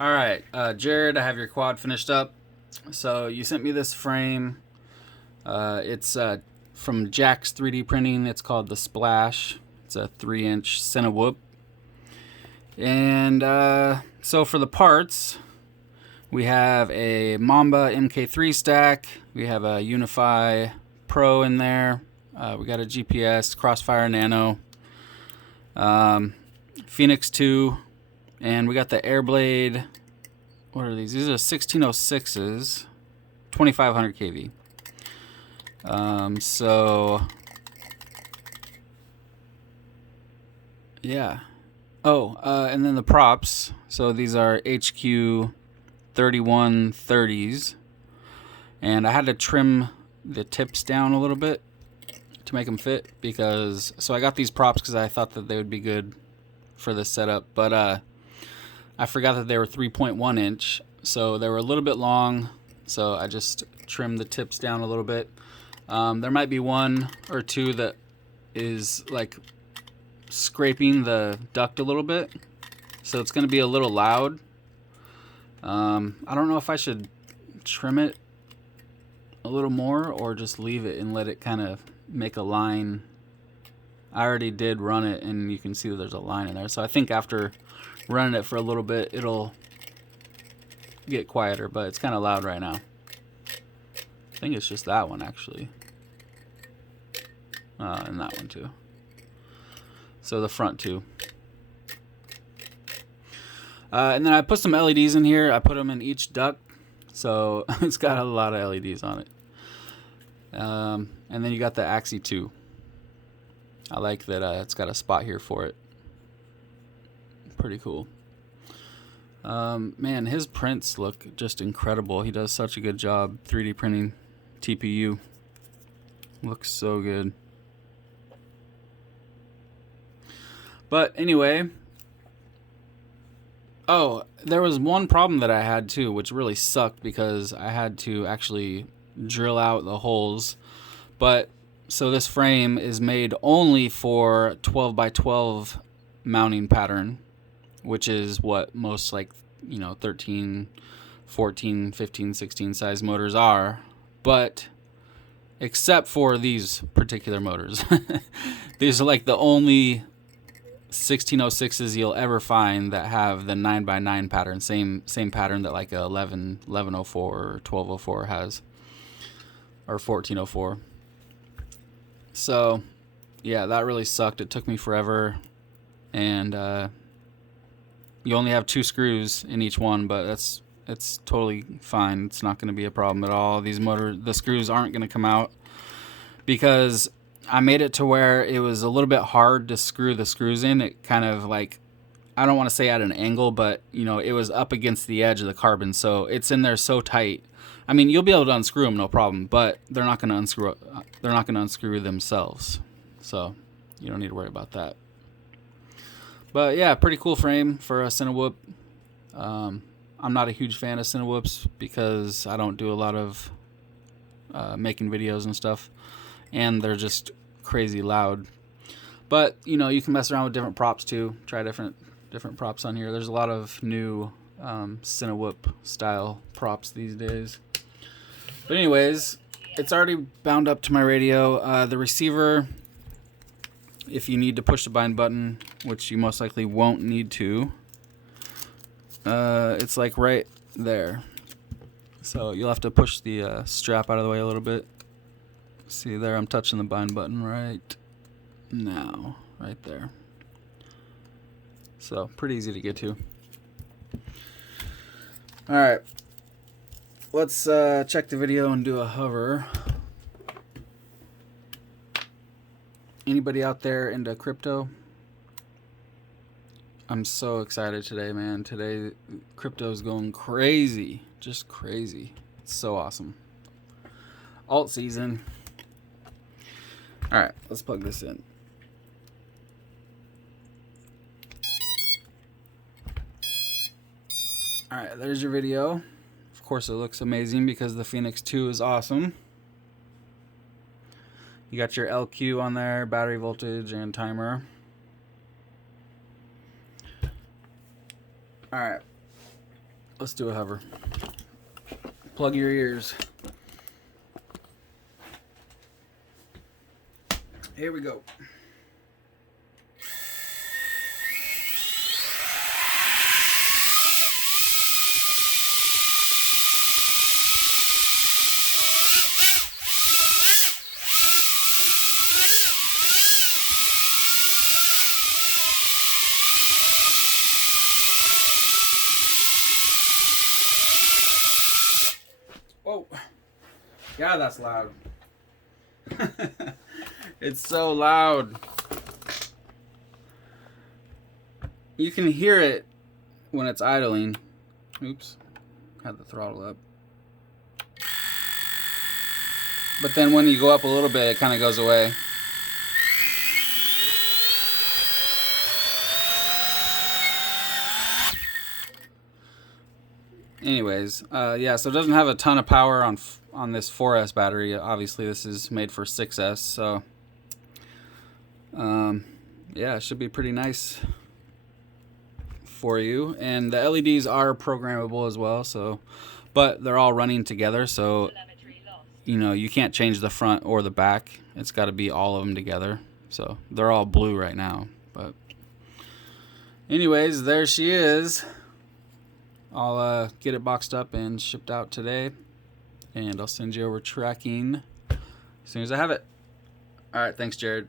All right, Jared, I have your quad finished up. So you sent me this frame. It's from Jack's 3D Printing. It's called the Splash. It's a 3-inch cinewhoop. And so for the parts, we have a Mamba MK3 stack. We have a Unify Pro in there. We got a GPS, Crossfire Nano, Phoenix 2, and we got the Airblade. What are these? These are 1606s, 2500 kV. So yeah. Oh, and then the props. So these are HQ 3130s, and I had to trim the tips down a little bit to make them fit because so I got these props because I thought that they would be good for this setup, but I forgot that they were 3.1 inch, so they were a little bit long, so I just trimmed the tips down a little bit. There might be one or two that is like scraping the duct a little bit, so it's going to be a little loud. I don't know if I should trim it a little more or just leave it and let it kind of make a line. I already did run it and you can see that there's a line in there, so I think after running it for a little bit it'll get quieter, but it's kind of loud right now. I think it's just that one actually, and that one too. So the front too. And then I put some LEDs in here. I put them in each duct, so it's got a lot of LEDs on it. And then you got the Axie 2. I like that it's got a spot here for it. Pretty cool. Man, his prints look just incredible. He does such a good job 3D printing TPU. Looks so good. But anyway, oh, there was one problem that I had too, which really sucked because I had to actually drill out the holes. But so this frame is made only for 12 by 12 mounting pattern, which is what most 13, 14, 15, 16 size motors are. But except for these particular motors. These are like the only 1606s you'll ever find that have the 9x9 pattern, same pattern that like a 1104 or 1204 has, or 1404. So yeah, that really sucked. It took me forever, and you only have 2 screws in each one, but it's totally fine. It's not going to be a problem at all. The screws aren't going to come out because I made it to where it was a little bit hard to screw the screws in. It kind of like, I don't want to say at an angle, but it was up against the edge of the carbon, so it's in there so tight. I mean, you'll be able to unscrew them, no problem, but they're not going to unscrew. They're not going to unscrew themselves, so you don't need to worry about that. But yeah, pretty cool frame for a cinewhoop. I'm not a huge fan of cinewhoops because I don't do a lot of making videos and stuff, and they're just crazy loud. But you can mess around with different props too. Try different props on here. There's a lot of new cinewhoop style props these days. But anyways, it's already bound up to my radio. The receiver, if you need to push the bind button, which you most likely won't need to, it's like right there. So you'll have to push the strap out of the way a little bit. See there, I'm touching the bind button right now, right there. So pretty easy to get to. All right, let's check the video and do a hover. Anybody out there into crypto? I'm so excited today, man. Today, crypto's going crazy, just crazy. It's so awesome. Alt season. All right, let's plug this in. All right, there's your video. Of course, it looks amazing because the Phoenix 2 is awesome. You got your LQ on there, battery voltage, and timer. All right. Let's do a hover. Plug your ears. Here we go. Whoa. Yeah, that's loud. It's so loud. You can hear it when it's idling. Oops. Had the throttle up. But then when you go up a little bit, it kind of goes away. Anyways, yeah, so it doesn't have a ton of power on this 4S battery. Obviously, this is made for 6S, so yeah, it should be pretty nice for you. And the LEDs are programmable as well, so but they're all running together, so you know you can't change the front or the back. It's got to be all of them together. So they're all blue right now, but anyways, there she is. I'll get it boxed up and shipped out today, and I'll send you over tracking as soon as I have it. All right, thanks, Jared.